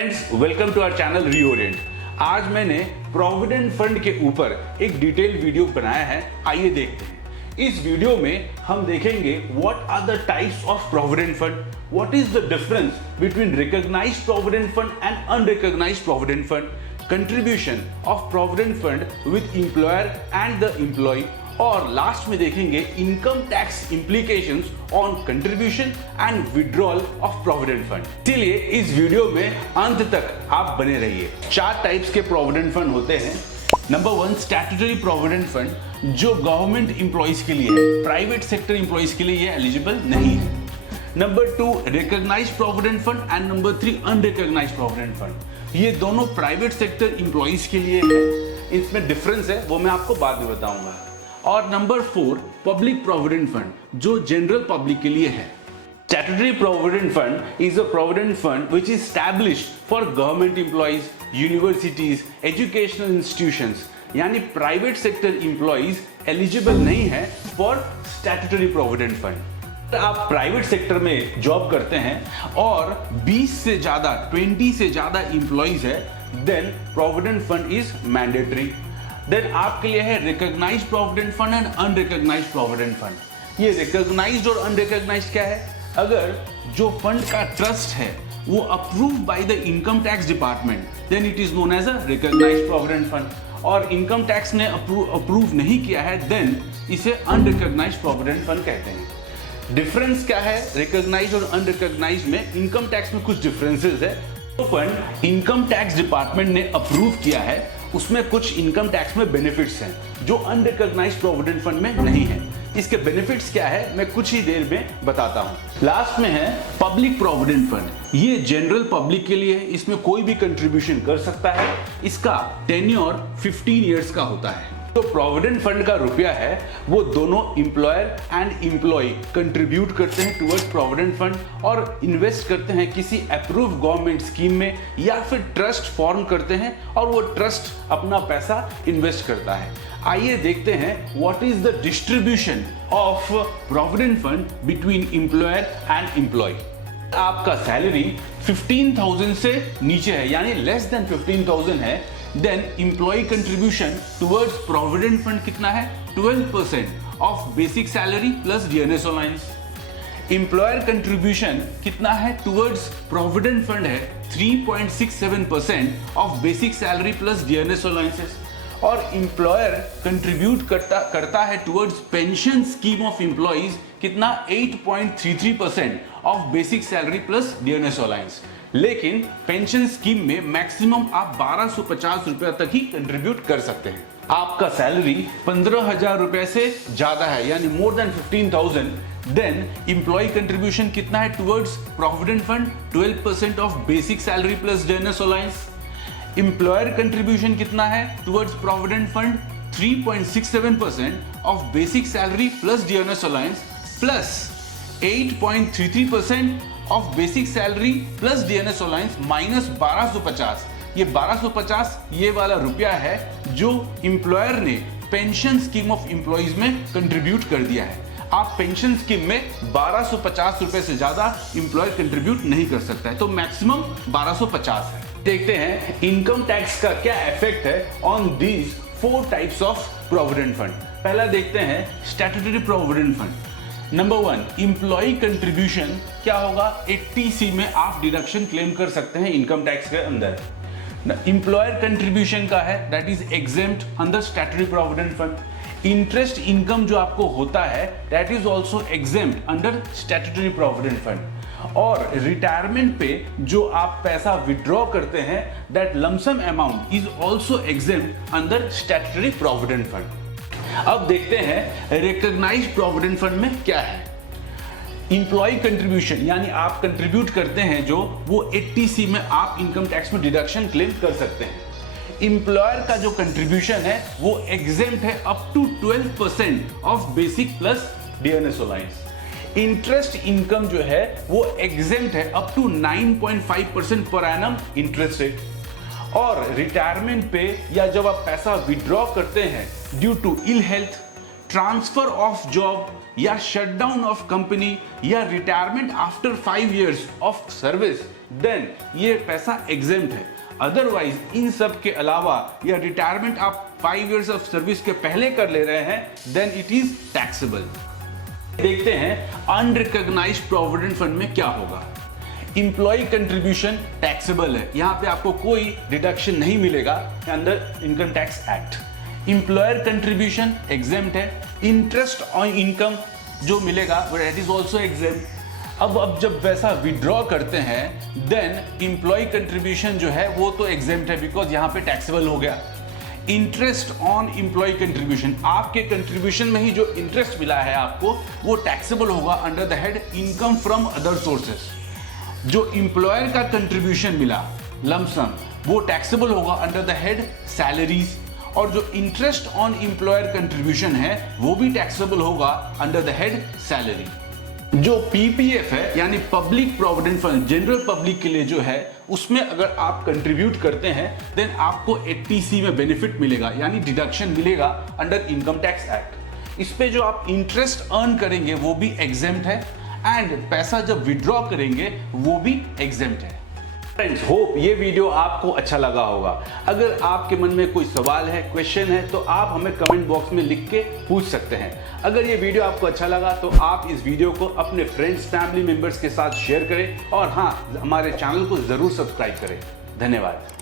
Friends, welcome to our channel Reorient. आज मैंने provident fund के ऊपर एक डिटेल वीडियो बनाया है, आइए देखते हैं। इस वीडियो में हम देखेंगे what are the types of provident fund, what is the difference between recognised provident fund and unrecognised provident fund, contribution of provident fund with employer and the employee, और लास्ट में देखेंगे income tax implications on contribution and withdrawal of provident fund. चलिए इस video में अंत तक आप बने रहिए। 4 टाइप्स के प्रोविडेंट फंड होते हैं। नंबर 1, स्टैट्यूटरी प्रोविडेंट फंड, जो गवर्नमेंट इंप्लॉइज के लिए है, प्राइवेट सेक्टर इंप्लॉइज के लिए ये एलिजिबल नहीं है। Number 2, recognised provident fund and number 3, unrecognised provident fund. ये दोनों प्राइवेट सेक्टर इंप्लॉइज के लिए है, इसमें डिफरेंस है वो मैं आपको बाद में बताऊंगा। और नंबर 4, पब्लिक प्रोविडेंट फंड, जो जनरल पब्लिक के लिए है। Statutory provident fund is a provident fund which is established for government employees, universities, educational institutions, यानी प्राइवेट सेक्टर एम्प्लॉइज एलिजिबल नहीं है फॉर स्टैट्यूटरी प्रोविडेंट फंड। आप प्राइवेट सेक्टर में job करते हैं और 20 से ज्यादा एम्प्लॉइज है, then provident fund is mandatory. Then आपके लिए है recognised provident fund and unrecognised provident fund. ये रिकॉग्नाइज्ड और अनरिकॉग्नाइज्ड क्या है? अगर जो फंड का ट्रस्ट है वो approve by the income tax department, then it is known as a recognised provident fund. और इनकम टैक्स ने अप्रूव नहीं किया है, देन इसे अनरिकॉग्नाइज्ड प्रोविडेंट फंड कहते हैं। डिफरेंस क्या है रिकॉग्नाइज्ड और अनरिकॉग्नाइज्ड में? इनकम टैक्स में कुछ डिफरेंसेस है। जो फंड इनकम टैक्स डिपार्टमेंट ने अप्रूव किया है उसमें कुछ इनकम टैक्स में बेनिफिट्स हैं जो अनरिकॉग्नाइज्ड प्रोविडेंट फंड में नहीं है। इसके बेनिफिट्स क्या है मैं कुछ ही देर में बताता हूं। लास्ट में है पब्लिक प्रोविडेंट फंड। ये जनरल पब्लिक के लिए है, इसमें कोई भी कंट्रीब्यूशन कर सकता है। इसका टेन्योर 15 इयर्स का होता है। तो प्रोविडेंट फंड का रुपया है वो दोनों एम्प्लॉयर एंड एम्प्लॉय कंट्रीब्यूट करते हैं टुवर्ड्स प्रोविडेंट फंड और इन्वेस्ट करते हैं किसी अप्रूव गवर्नमेंट स्कीम में, या फिर ट्रस्ट फॉर्म करते हैं और वो ट्रस्ट अपना पैसा इन्वेस्ट करता है। आइए देखते हैं what is the distribution of provident fund between employer and employee. आपका सैलरी 15,000 से नीचे है, यानी लेस देन 15,000 है, then employee contribution towards provident fund कितना है? 12% of basic salary plus dearness allowance. Employer contribution कितना है टुवर्ड्स प्रोविडेंट फंड है? 3.67% of basic salary plus dearness allowances. और एम्प्लॉयर कंट्रीब्यूट करता है towards pension scheme of employees कितना? 8.33% of basic salary plus dearness allowance. लेकिन पेंशन स्कीम में maximum आप 1250 रुपया तक ही कंट्रीब्यूट कर सकते हैं। आपका सैलरी 15,000 रुपए से ज्यादा है, यानी more than 15,000, then employee contribution कितना है towards provident fund? 12% of basic salary plus dearness allowance. Employer contribution कितना है towards provident fund? 3.67% of basic salary plus dearness allowance plus 8.33% of basic salary plus dearness allowance minus 1250। ये 1250 ये वाला रुपया है जो एम्प्लॉयर ने पेंशन स्कीम ऑफ एम्प्लॉइज में कंट्रीब्यूट कर दिया है। आप पेंशन स्कीम में 1250 रुपए से ज्यादा एम्प्लॉयर कंट्रीब्यूट नहीं कर सकता है, तो मैक्सिमम 1250 है। देखते हैं इनकम टैक्स का क्या इफेक्ट है on these 4 types of provident fund. पहला देखते हैं statutory provident fund. Number 1, employee contribution क्या होगा? 80C में आप डिडक्शन क्लेम कर सकते हैं इनकम टैक्स के अंदर। एम्प्लॉयर कंट्रीब्यूशन का है that is exempt under statutory provident fund. Interest income जो आपको होता है that is also exempt under statutory provident fund. और रिटायरमेंट पे जो आप पैसा विड्रॉ करते हैं that lump sum amount is also exempt under statutory provident fund. अब देखते हैं रिकॉग्नाइज्ड प्रोविडेंट फंड में क्या है। एम्प्लॉय कंट्रीब्यूशन यानी आप कंट्रीब्यूट करते हैं जो, वो 80C में आप इनकम टैक्स में डिडक्शन क्लेम कर सकते हैं। एम्प्लॉयर का जो कंट्रीब्यूशन है वो एग्जेम्प्ट है up to 12% of basic plus dearness allowance. Interest income जो है वो एग्जेम्प्ट है up to 9.5% per annum interest rate. और रिटायरमेंट पे या जब आप पैसा विड्रॉ करते हैं due to ill health, transfer of job या शटडाउन ऑफ कंपनी या retirement after 5 years of service, then ये पैसा एग्जेम्प्ट है। अदरवाइज इन सब के अलावा या रिटायरमेंट आप 5 इयर्स ऑफ सर्विस के पहले कर ले रहे हैं, देन इट इज टैक्सेबल। देखते हैं अनरिकॉग्नाइज्ड प्रोविडेंट फंड में क्या होगा। इंप्लॉय कंट्रीब्यूशन टैक्सेबल है, यहां पे आपको कोई डिडक्शन नहीं मिलेगा under income tax act. Employer contribution exempt है। इंटरेस्ट ऑन इनकम जो मिलेगा वो दैट इज ऑल्सो एग्जेम्प्ट। अब जब वैसा विड्रॉ करते हैं देन इंप्लॉय कंट्रीब्यूशन जो है वो तो एग्जेम्प्ट है बिकॉज यहां पे टैक्सेबल हो गया। इंटरेस्ट ऑन इंप्लॉय कंट्रीब्यूशन, आपके कंट्रीब्यूशन में ही जो इंटरेस्ट मिला है आपको वो टैक्सेबल होगा under the head income from other sources. जो इंप्लॉयर का कंट्रीब्यूशन मिला लमसम वो टैक्सेबल होगा अंडर द हेड सैलरीज, और जो इंटरेस्ट ऑन इंप्लॉयर कंट्रीब्यूशन है वो भी टैक्सेबल होगा अंडर द हेड सैलरी। जो पीपीएफ है यानी public provident fund, general public के लिए जो है, उसमें अगर आप कंट्रीब्यूट करते हैं देन आपको 80C में बेनिफिट मिलेगा यानी डिडक्शन मिलेगा अंडर इनकम टैक्स एक्ट। इस पे जो आप इंटरेस्ट अर्न करेंगे वो भी एग्जेम्प्ट है एंड पैसा जब विड्रॉ करेंगे वो भी एग्जेम्प्ट है। फ्रेंड्स, होप ये वीडियो आपको अच्छा लगा होगा। अगर आपके मन में कोई सवाल है, क्वेश्चन है, तो आप हमें कमेंट बॉक्स में लिख के पूछ सकते हैं। अगर ये वीडियो आपको अच्छा लगा तो आप इस वीडियो को अपने फ्रेंड्स, फैमिली मेंबर्स के साथ शेयर करें और हाँ, हमारे चैनल को जरूर सब्सक्राइब करें। धन्यवाद।